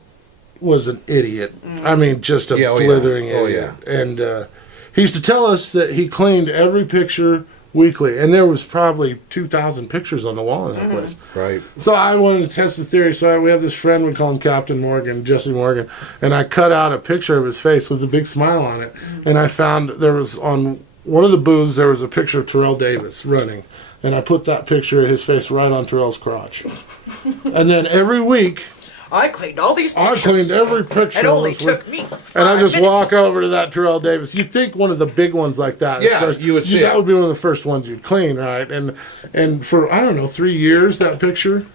was an idiot. I mean, just a Yeah, oh, yeah. blithering Oh, idiot. And he used to tell us that he cleaned every picture weekly, and there was probably 2,000 pictures on the wall in that place. Right. So I wanted to test the theory. So we have this friend, we call him Captain Morgan, Jesse Morgan, and I cut out a picture of his face with a big smile on it. And I found there was on one of the booths, there was a picture of Terrell Davis running. And I put that picture of his face right on Terrell's crotch. And then every week, I cleaned all these I pictures. cleaned every picture. It only this week. took me. And I 5 just minutes. walk over to that Terrell Davis. You'd think one of the big ones like that. Yeah, especially- you would see That it. would be one of the first ones you'd clean, right? And for, I don't know, 3 years, that picture.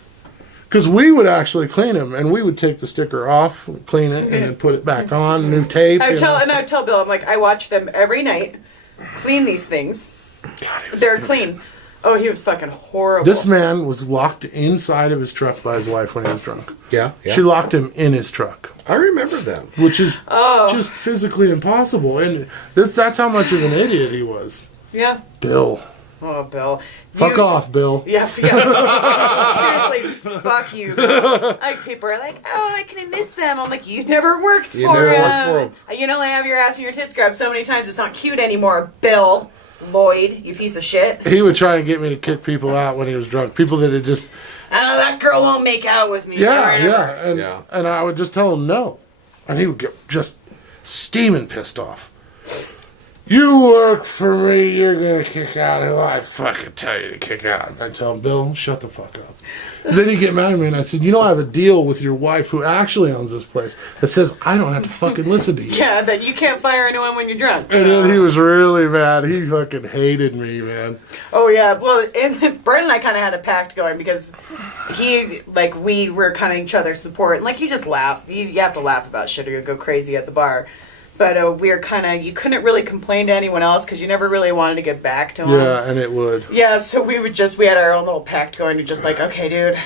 Because we would actually clean them, and we would take the sticker off, clean it, and then put it back on, new tape. I would you know. tell Bill, I'm like, I watch them every night, clean these things. They're clean. Oh, he was fucking horrible. This man was locked inside of his truck by his wife when he was drunk. Yeah. She locked him in his truck. I remember them. Which is Oh. just physically impossible. And that's how much of an idiot he was. Yeah. Bill. Oh, Bill. Fuck You- off, Bill. Yeah. Seriously, fuck you. Bill. Like, people are like, oh, I can miss them. I'm like, you never worked You for never him. worked for 'em. You know, they have your ass and your tits grabbed so many times it's not cute anymore. Bill Lloyd, you piece of shit. He would try to get me to kick people out when he was drunk. People that had just, Oh, that girl won't make out with me. yeah. And I would just tell him no. And he would get just steaming pissed off. You work for me, you're going to kick out who I fucking tell you to kick out. And I tell him, Bill, shut the fuck up. Then he'd get mad at me, and I said, I have a deal with your wife who actually owns this place that says I don't have to fucking listen to you. Yeah, that you can't fire anyone when you're drunk. And so. then he was really mad. He fucking hated me, man. Oh yeah, well, and Brent and I kind of had a pact going because we were kind of each other's support, and like you just laugh. You have to laugh about shit or you'll go crazy at the bar. But we were kind of, you couldn't really complain to anyone else because you never really wanted to get back to him. Yeah, and it would. Yeah, so we had our own little pact going to just like, okay, dude,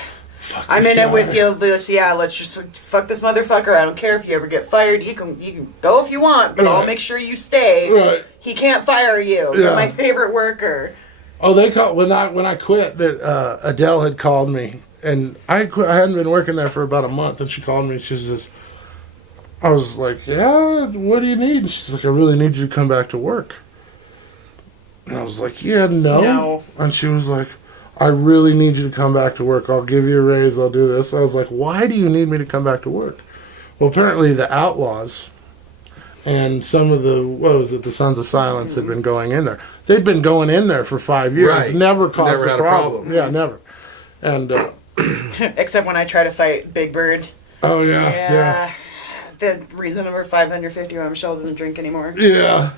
fuck I'm this in it guy. with you, Liz. Yeah, let's just fuck this motherfucker. I don't care if you ever get fired. You can go if you want, but I'll Right. make sure you stay. Right. He can't fire you. Yeah. You're my favorite worker. Oh, they called when I quit. That Adele had called me, and I hadn't been working there for about a month, and she called me. She says, "I was like, yeah, what do you need?" And she's like, "I really need you to come back to work." And I was like, "Yeah, no." And she was like, "I really need you to come back to work. I'll give you a raise. I'll do this." I was like, "Why do you need me to come back to work?" Well, apparently the Outlaws and some of the the Sons of Silence had been going in there. They'd been going in there for 5 years, Right. never caused Never a had a problem. problem. Yeah, never. And Except when I try to fight Big Bird. oh yeah. The reason number 550 when Michelle doesn't drink anymore. Yeah.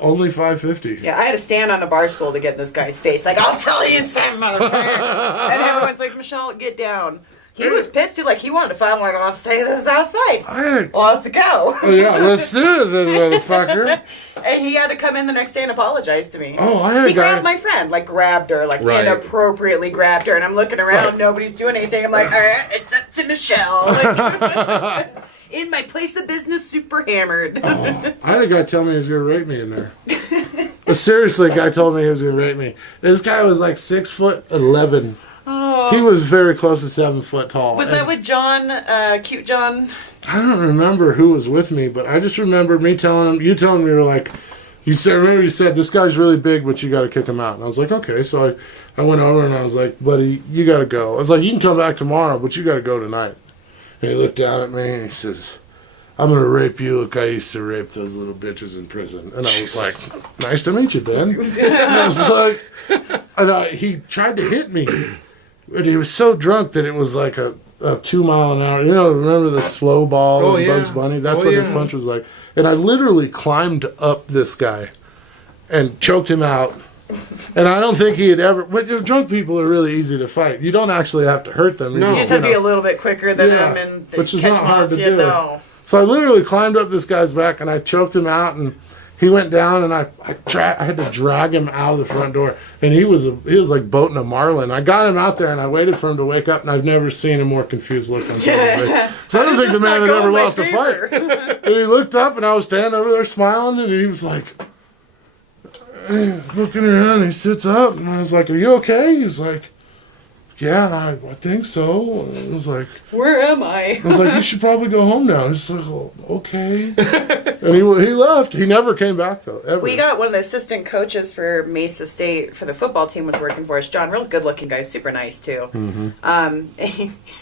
Only 550. Yeah, I had to stand on a bar stool to get in this guy's face. Like, I'll tell you something, motherfucker. And everyone's like, Michelle, get down. He was pissed too. Like, he wanted to fight. I'm like, I'll say this outside. I had Let's go. yeah, let's do it, then, motherfucker. And he had to come in the next day and apologize to me. Oh, I had a He guy. grabbed my friend, like grabbed her, like Right. inappropriately grabbed her. And I'm looking around, Right. nobody's doing anything. I'm like, all right, it's up to Michelle. Like, in my place of business, super hammered. I had a guy tell me he was gonna rape me in there. But seriously, a guy told me he was gonna rape me. This guy was like 6'11". Oh. He was very close to 7 foot tall. Was And that with John, cute John? I don't remember who was with me, but I just remember me telling him. You telling me you were like, you said. Remember you said this guy's really big, but you got to kick him out. And I was like, okay. So I went over and I was like, buddy, you got to go. I was like, you can come back tomorrow, but you got to go tonight. And he looked down at me and he says, "I'm gonna rape you like I used to rape those little bitches in prison." And I was like, "Nice to meet you, Ben." And I was like, and he tried to hit me, but he was so drunk that it was like a 2 mile an hour. You know, remember the slow ball Oh, in yeah. Bugs Bunny? That's Oh, what yeah. his punch was like. And I literally climbed up this guy and choked him out. And I don't think he had ever. But drunk people are really easy to fight. You don't actually have to hurt them. No. You just have to be a little bit quicker than Yeah, him and which is catch not him hard off. to Yeah, do. no. So I literally climbed up this guy's back and I choked him out, and he went down, and I had to drag him out of the front door, and he was like boating a marlin. I got him out there and I waited for him to wake up, and I've never seen a more confused look on someone's face. So I don't think the man had ever lost a fight. And he looked up, and I was standing over there smiling, and he was like looking around. He sits up, and I was like, "Are you okay?" He was like, "Yeah, I think so." I was like, Where am I? I was like, "You should probably go home now." He's like, "Oh, okay." And he left. He never came back though. Ever. We got one of the assistant coaches for Mesa State for the football team was working for us. John, real good looking guy, super nice too.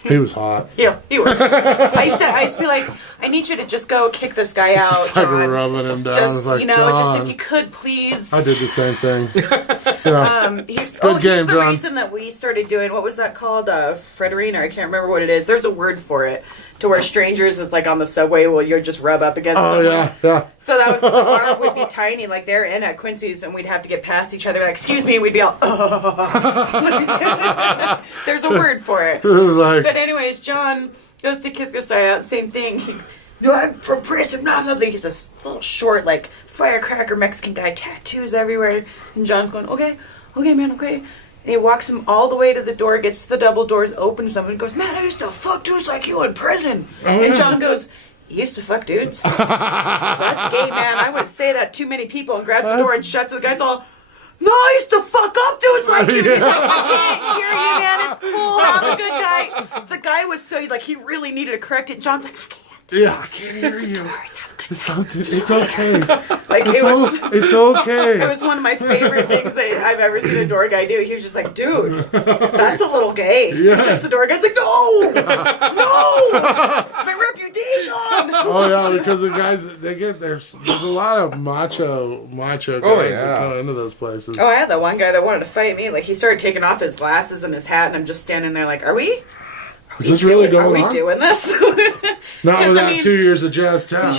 He was hot. Yeah, he was. I used to be like, I need you to just go kick this guy out, Just like John. rubbing him down. I Just was like, just "John." if you could please. I did the same thing. Yeah. He's game, the John. reason that we started doing what was that called? Frederina. I can't remember what it is. There's a word for it. To where strangers is like on the subway, well, you'll just rub up against Oh someone. yeah. So that was the bar would be tiny, like they're in at Quincy's, and we'd have to get past each other. Like, excuse me, and we'd be all. There's a word for it. It was like, But anyways, John goes to kick this guy out. Same thing. No, I'm from prison. Blah, blah, blah. He's this little short, like firecracker Mexican guy, tattoos everywhere. And John's going, okay, man, okay. And he walks him all the way to the door, gets to the double doors, opens them, and goes, "Man, I used to fuck dudes like you in prison." And John goes, "You used to fuck dudes?" That's gay, man. I wouldn't say that to too many people. And grabs the door and shuts it. The guy's all, "No, I used to fuck up dudes like you." He's like, "I can't hear you, man. It's cool. I'm a good guy." The guy was so, like, he really needed to correct it. John's like, "I can't." "Yeah, I can't hear you. It's okay. Like, it was... It's okay." It was one of my favorite things I've ever seen a door guy do. He was just like, "Dude, that's a little gay." Yeah. He shuts the door guy's like, "No! No! My reputation!" Oh yeah, because the guys there's a lot of macho guys Oh, yeah. that go into those places. Oh, I had that one guy that wanted to fight me. Like, he started taking off his glasses and his hat, and I'm just standing there like, Are we really going Are we on? doing this? Not 'Cause, without I mean- 2 years of jazz town.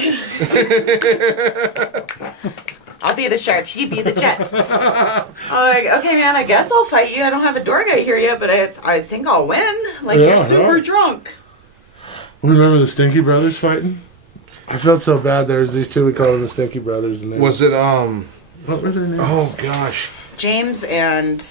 I'll be the Sharks, you be the Jets. I'm like, okay, man, I guess I'll fight you. I don't have a door guy here yet, but I think I'll win. Like, Yeah, you're super yeah. drunk. Remember the Stinky Brothers fighting? I felt so bad. There's these two, we call them the Stinky Brothers, and they Was it what were their names? Oh gosh. James and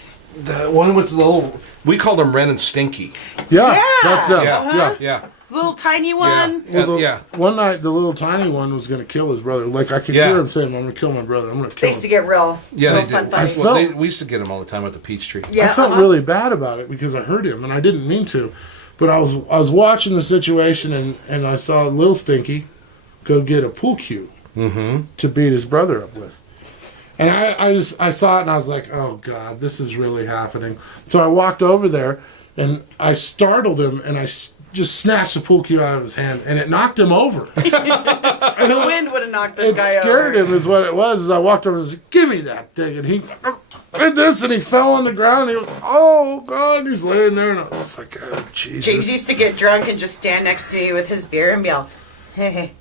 The one with the little. We called them Ren and Stinky. Yeah, Yeah. that's them. Yeah. Yeah. Yeah. Little tiny one. Yeah. Well, Yeah. One night, the little tiny one was going to kill his brother. Like, I could Yeah. hear him saying, I'm going to kill my brother. I'm going to They kill used to him. get real They fun did. fights. Well, felt- we used to get them all the time at the Peachtree. Yeah, I felt uh-huh. really bad about it because I hurt him, and I didn't mean to. But I was watching the situation, and I saw Lil Stinky go get a pool cue to beat his brother up with. And I saw it, and I was like, oh, God, this is really happening. So I walked over there, and I startled him, and I just snatched the pool cue out of his hand, and it knocked him over. The wind would have knocked this It guy scared over. him is what it was. As I walked over and said, give me that thing. And he did this, and he fell on the ground. And he was, oh, God. And he's laying there, and I was like, oh, Jesus. James used to get drunk and just stand next to me with his beer and yell, hey,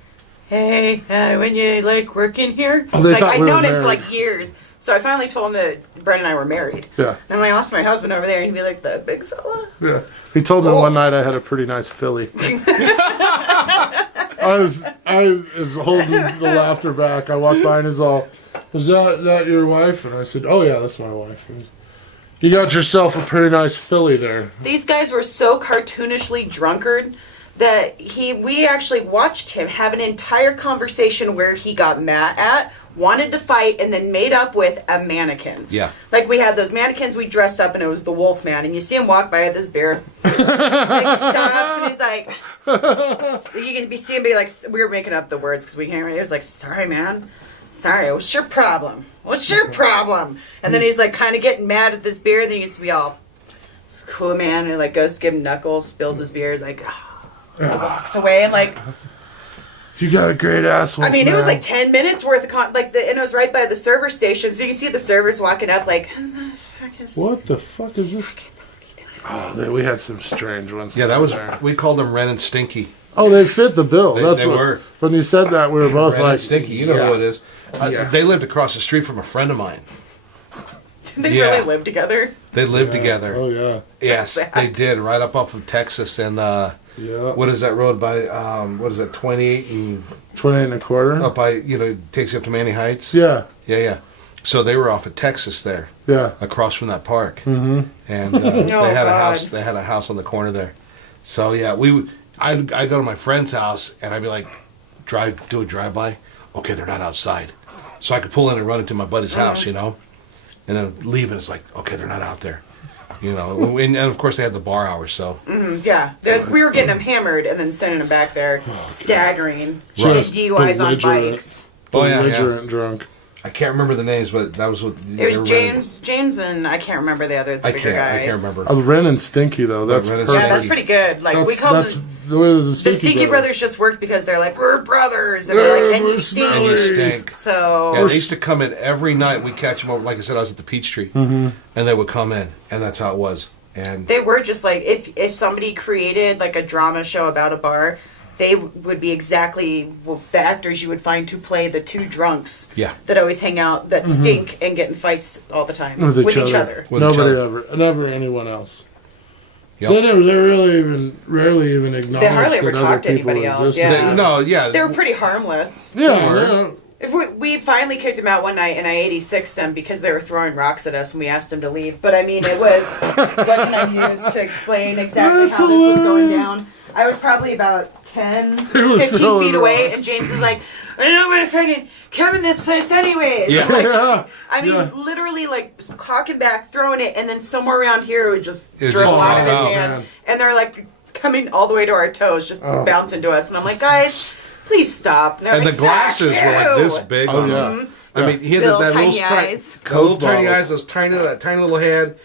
when you like working here? Oh, they like thought I'd we were known him for married. like years. So I finally told him that Brent and I were married. Yeah. And I lost my husband over there, and he'd be like, the big fella? Yeah. He told me one night I had a pretty nice filly. I was holding the laughter back. I walked by and he's all, is that your wife? And I said, oh, yeah, that's my wife. And you got yourself a pretty nice filly there. These guys were so cartoonishly drunkard that we actually watched him have an entire conversation where he got mad at, wanted to fight, and then made up with a mannequin. Yeah. Like, we had those mannequins we dressed up, and it was the wolf man, and you see him walk by with this beer. Like, stops, and he's like, so you can see him be like, we were making up the words because we can't read. He was like, sorry, man. Sorry, what's your problem? What's your problem? And then he's like kind of getting mad at this beer. Then he used to be all, it's cool, man. And like goes to give him knuckles, spills his beer. He's like, walks away. And like, You got a great ass one. I mean, it was like 10 minutes worth of and it was right by the server station. So you can see the servers walking up like, What the fuck is this? Oh, we had some strange ones. Yeah, that was. there. We called them Ren and Stinky. Oh, they fit the bill. They- That's they what, were. When you said that, we were both Ren like, and Stinky. You know yeah. who it is. Yeah. They lived across the street from a friend of mine. they Yeah. really live together. They lived together. Oh, yeah. Yes, sad. they did. Right up off of Texas and Yeah. what is that road by? What is that? 28 and 28 and a quarter? up by takes you up to Manny Heights. Yeah. Yeah. So they were off of Texas there, Yeah. across from that park, and they had a God. house. They had a house on the corner there. So yeah, I'd go to my friend's house and I'd be like, do a drive by. Okay, they're not outside, so I could pull in and run into my buddy's house, and then leave and it's like, okay, they're not out there, and of course they had the bar hours, so Yeah. We were getting them hammered and then sending them back there, staggering, Just getting DUIs on belligerent. bikes. Oh, yeah. Belligerent drunk. I can't remember the names, but that was what It was James, and I can't remember the bigger guy. I can't remember. Ren and Stinky, though. That's Ren and perfect. Yeah, that's pretty good. Like we call that's them the way the the Stinky Brothers just worked because they're like, we're brothers, and they're like, and we're you stink. And you stink. So Yeah, they used to come in every night. We catch them over. Like I said, I was at the Peachtree, and they would come in, and that's how it was. And they were just like, if somebody created like a drama show about a bar, they would be exactly the actors you would find to play the two drunks Yeah. that always hang out, that stink and get in fights all the time with each each other. other. With Nobody each ever. Never anyone else. Yep. They rarely even acknowledge hardly ever that other talked to people anybody else, existed. yeah. They were pretty harmless. Yeah, were. yeah. If we finally kicked him out one night, and I 86'd them because they were throwing rocks at us, and we asked him to leave. But I mean, it was what can I use to explain exactly That's how this was going hilarious. down? I was probably about 10, They were 15 throwing feet away, rocks. and James is like, I don't want to fucking come in this place anyways. Yeah. Like, Yeah. I mean, Yeah. literally, like, cocking back, throwing it, and then somewhere around here it would just It would dribble just out of his fall out. hand. Man. And they're, like, coming all the way to our toes, just Oh. bouncing to us. And I'm like, guys, please stop. they're And the like, glasses "Fuck were like you." this big. Oh, on yeah. him. I mean, he had Little that tiny little eyes. little Coke tiny bottles. eyes, that tiny little head.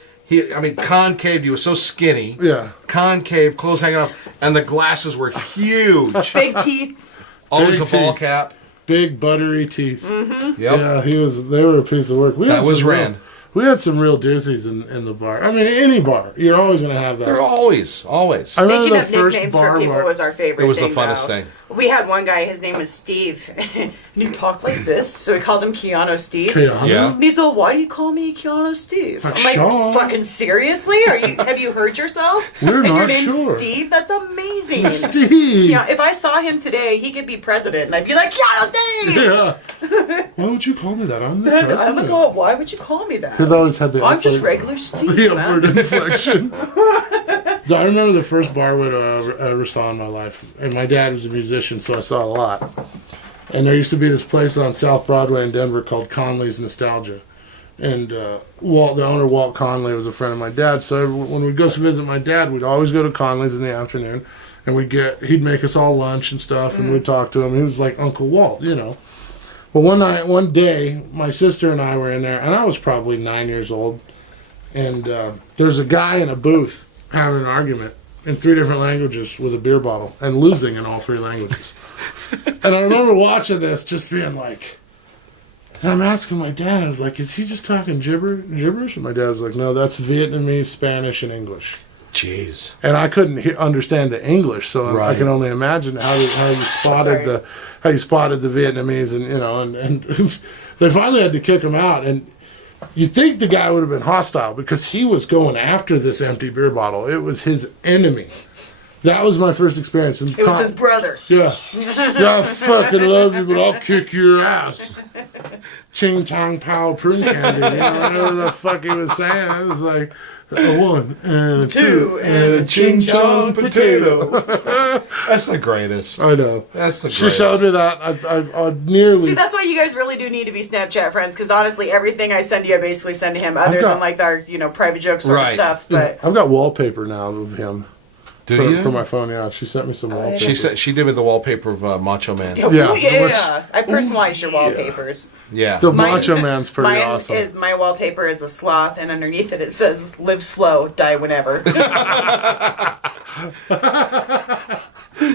Concave. He was so skinny. Yeah. Concave, clothes hanging off, and the glasses were huge. Big teeth. Always Big a ball teeth. cap. Big buttery teeth. Yep. Yeah, they were a piece of work. We That had was some real- Ren. We had some real doozies in the bar. I mean, any bar. You're always going to have that. They're always. I remember Making the up first nicknames bar for people where- was our favorite It was the thing, funnest though. thing. We had one guy, his name was Steve, and he talked like this, so we called him Keanu Steve. Keanu? Yeah. And he's like, why do you call me Keanu Steve? Like, I'm like, sure. fucking seriously? Have you hurt yourself? We're and your not name's sure. Steve? That's amazing. Steve. Yeah, if I saw him today, he could be president, and I'd be like, Keanu Steve! Yeah. Why would you call me that? I'm the And I'm president. like, oh, why would you call me that? He's always had the I'm just upward- regular Steve, the man. upward inflection. I remember the first bar window I ever saw in my life. And my dad was a musician, so I saw a lot. And there used to be this place on South Broadway in Denver called Conley's Nostalgia. And Walt, the owner, Walt Conley, was a friend of my dad. So when we'd go to visit my dad, we'd always go to Conley's in the afternoon. And he'd make us all lunch and stuff, and we'd talk to him. He was like Uncle Walt, you know. Well, one day, my sister and I were in there, and I was probably 9 years old. And there's a guy in a booth having an argument in 3 different languages with a beer bottle and losing in all 3 languages. And I remember watching this, just being like, and I'm asking my dad, I was like, is he just talking gibberish? And my dad was like, no, that's Vietnamese, Spanish, and English. Jeez. And I couldn't understand the English, so I Right. can only imagine how you spotted the Vietnamese, and you know, and they finally had to kick him out. And you'd think the guy would have been hostile because he was going after this empty beer bottle. It was his enemy. That was my first experience. And It was his brother. yeah, I fucking love you, but I'll kick your ass. Ching Chong Pow Prune Candy, you know, whatever the fuck he was saying. It was like a 1 and a 2 and a Ching Chong potato. That's the greatest. I know. That's the She greatest. showed me that. I nearly. See, that's why you guys really do need to be Snapchat friends, because honestly, everything I send you, I basically send to him, other got- than like our, private joke sort Right. of stuff. But I've got wallpaper now of him Do for, you? for my phone. Yeah, she sent me some wallpaper. She said she did with the wallpaper of Macho Man. yeah, Yeah, I personalize your wallpapers. Yeah. the Mine- Macho Man's pretty Mine awesome. is my wallpaper is a sloth, and underneath it says "Live slow, die whenever."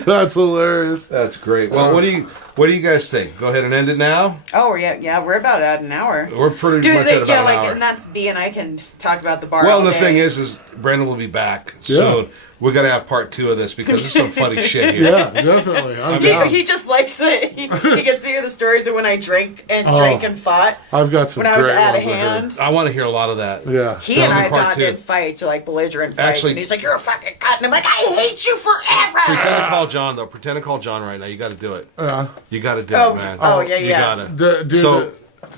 That's hilarious. That's great. Well, what do you guys think? Go ahead and end it now. Oh yeah, we're about at an hour. We're pretty Dude, much at about an hour. and that's B, and I can talk about the bar. Well, all the day. thing is Brandon will be back soon. We got to have part 2 of this because there's some funny shit here. Yeah, definitely. I'm down. he just likes he gets to hear the stories of when I drank and fought I've got some when I was great out ones of in here. hand. I want to hear a lot of that. Yeah. He and I That'll be part got 2. in fights, or like belligerent fights, Actually- and he's like, "You're a fucking cunt," and I'm like, "I hate you forever." Pretend to call John though. Pretend to call John right now. You got to do it. You got to do Oh, it, man. oh, yeah, You yeah. got it.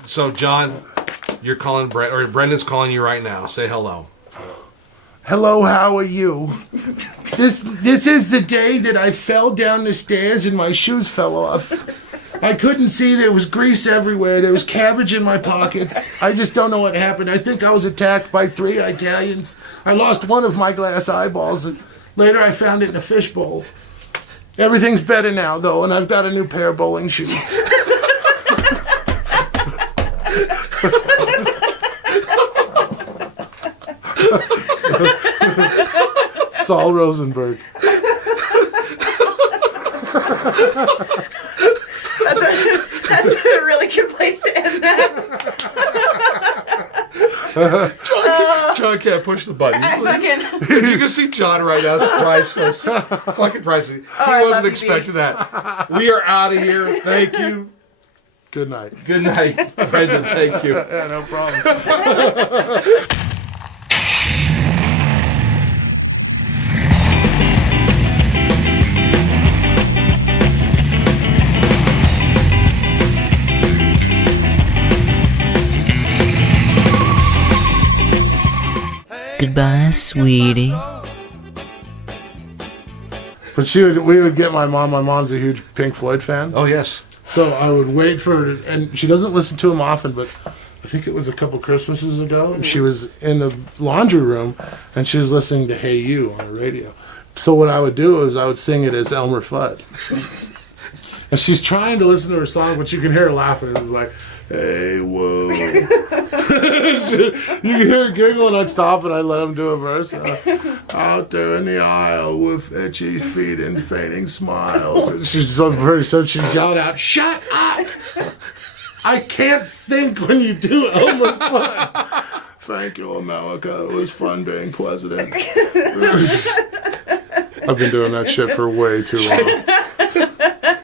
So John, you're calling Brendan's calling you right now. Say hello. Hello, how are you? This is the day that I fell down the stairs and my shoes fell off. I couldn't see. There was grease everywhere. There was cabbage in my pockets. I just don't know what happened. I think I was attacked by 3 Italians. I lost one of my glass eyeballs, and later I found it in a fishbowl. Everything's better now, though, and I've got a new pair of bowling shoes. Saul Rosenberg. That's a really good place to end that. John can't push the button. Fucking, If you can see John right now, it's priceless. Fucking priceless. I He love wasn't you, expecting that. We are out of here. Thank you. Good night. Good night, Brendan. Thank you. Yeah, no problem. Goodbye, sweetie. But we would get my mom. My mom's a huge Pink Floyd fan. Oh yes. So I would wait for her, and she doesn't listen to them often, but I think it was a couple Christmases ago, and she was in the laundry room, and she was listening to Hey You on the radio. So what I would do is I would sing it as Elmer Fudd. And she's trying to listen to her song, but you can hear her laughing. It was like, hey, whoa. You can hear her giggle, and I'd stop, and I'd let him do a verse. Out there in the aisle with itchy feet and fainting smiles. And she's so pretty, so she yelled out, shut up! I can't think when you do Elmer Fudd. Thank you, America. It was fun being president. I've been doing that shit for way too long.